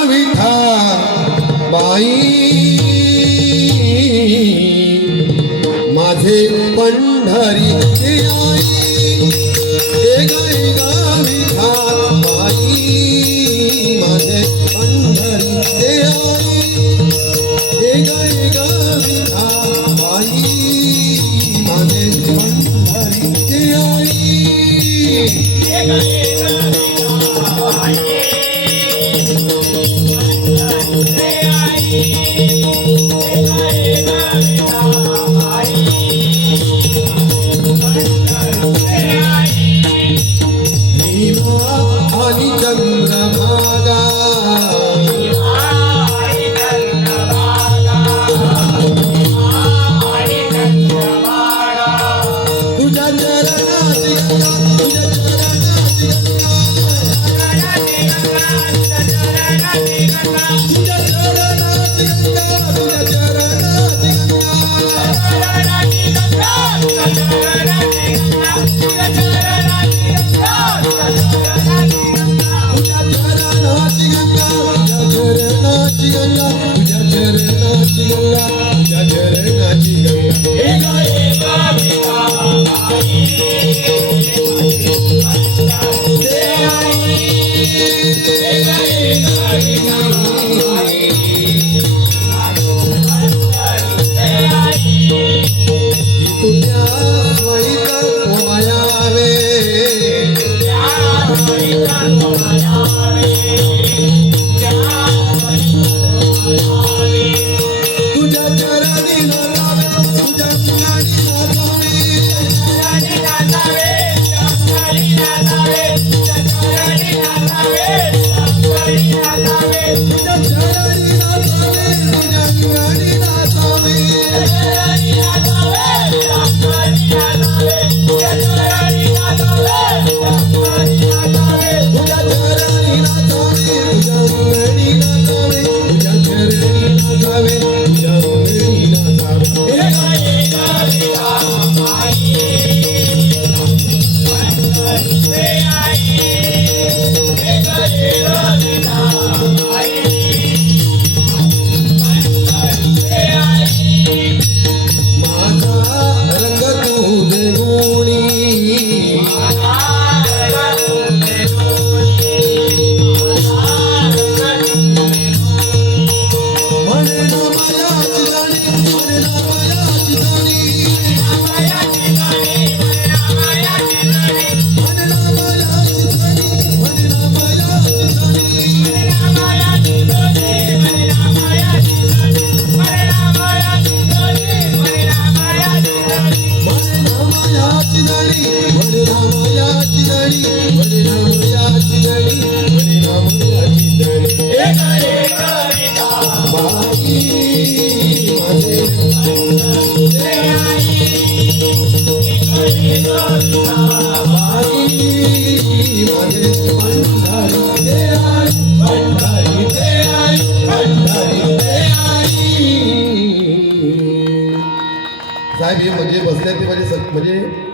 विठा बाई. माझे पंढरी आई. let's Krishna साहेब हे म्हणजे ते म्हणजे म्हणजे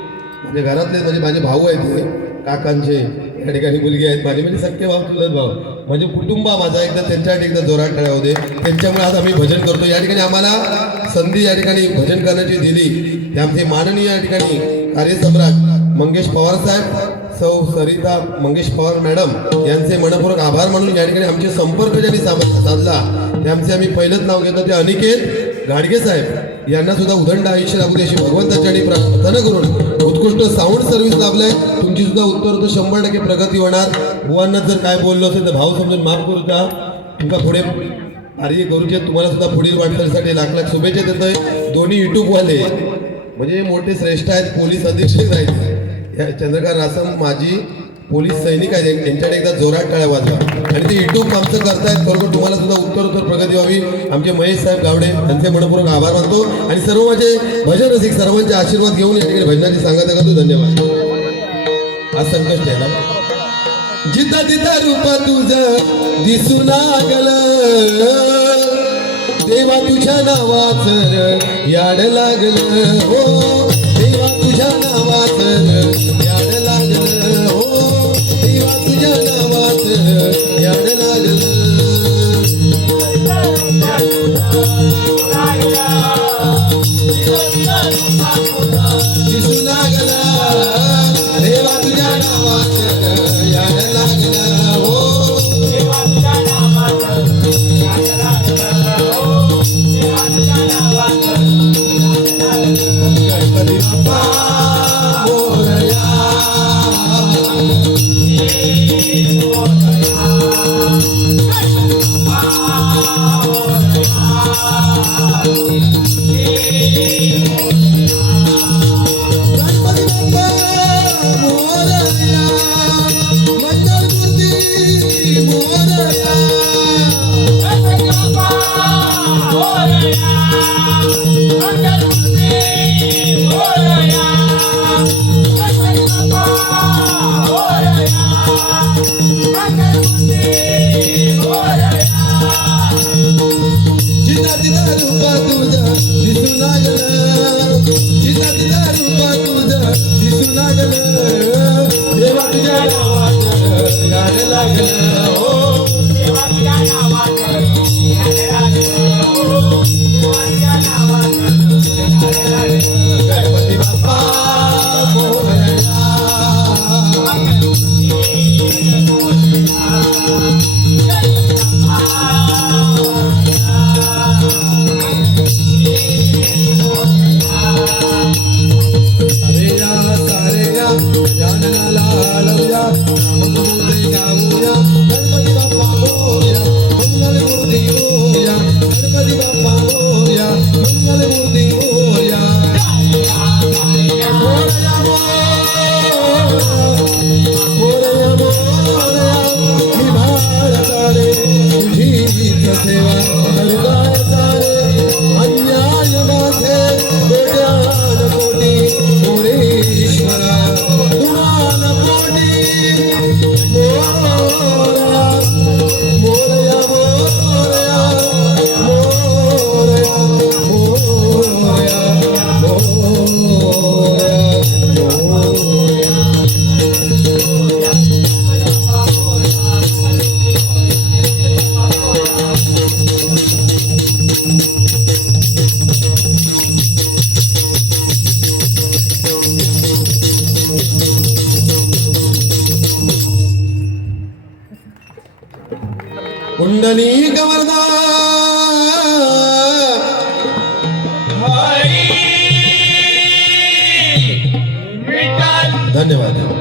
म्हणजे घरातले म्हणजे माझे भाऊ आहेत काकांचे या ठिकाणी मुलगी आहेत माझे म्हणजे सख्खे भाऊ चुलत भाऊ. म्हणजे कुटुंब माझा एकदा त्यांच्यासाठी एकदा जोरात टाळ्या होते त्यांच्यामुळे आज आम्ही भजन करतो. या ठिकाणी आम्हाला संधी या ठिकाणी भजन करण्याची दिली. ते आमचे माननीय या ठिकाणी कार्यसम्राट मंगेश पवार साहेब सौ सरिता मंगेश पवार मॅडम यांचे मनपूर्वक आभार मानून या ठिकाणी आमचे संपर्क ज्यांनी साधला ते आमचे आम्ही पहिलंच नाव घेतो ते अनिकेत गाडगे साहेब. यांना सुद्धा उदंड आयुष्य लाभू दे अशी भगवंताच्या आणि प्रार्थना करून उत्कृष्ट साऊंड सर्व्हिस लाभलंय. तुमची सुद्धा उत्तर होतं शंभर टक्के प्रगती होणार. बुवांना जर काय बोललो असेल तर भाव समजून माफ करू का तुमका पुढे कार्य करूचे. तुम्हाला सुद्धा पुढील वाटचालीसाठी लाख लाख शुभेच्छा आहे दोन्ही युट्यूबवाले. म्हणजे मोठे श्रेष्ठ आहेत पोलीस अधीक्षक आहेत. या चंद्रकांत रासम माजी पोलीस सैनिक आहेत. त्यांच्याकडे एकदा जोरात टाळ्या वाजवा. आणि ते युट्यूब आमचं करतायत. बरोबर तुम्हाला सुद्धा उत्तर उत्तर प्रगती व्हावी. आमचे महेश साहेब गावडे त्यांचे मनपूर्वक आभार मानतो. आणि सर्व माझे भजन रसिक सर्वांचे आशीर्वाद घेऊन या ठिकाणी भजनाची सांगता करतो. धन्यवाद. आज संकष्ट आहे ना? जिथं रूप तुझ दिसू लागल देवा तुझ्या नावाच याड लागलं. हो देवा तुझ्या नावाच याड लागला देवा तुझ्या नावात याद लागला. नावात ధన్యవాదాలు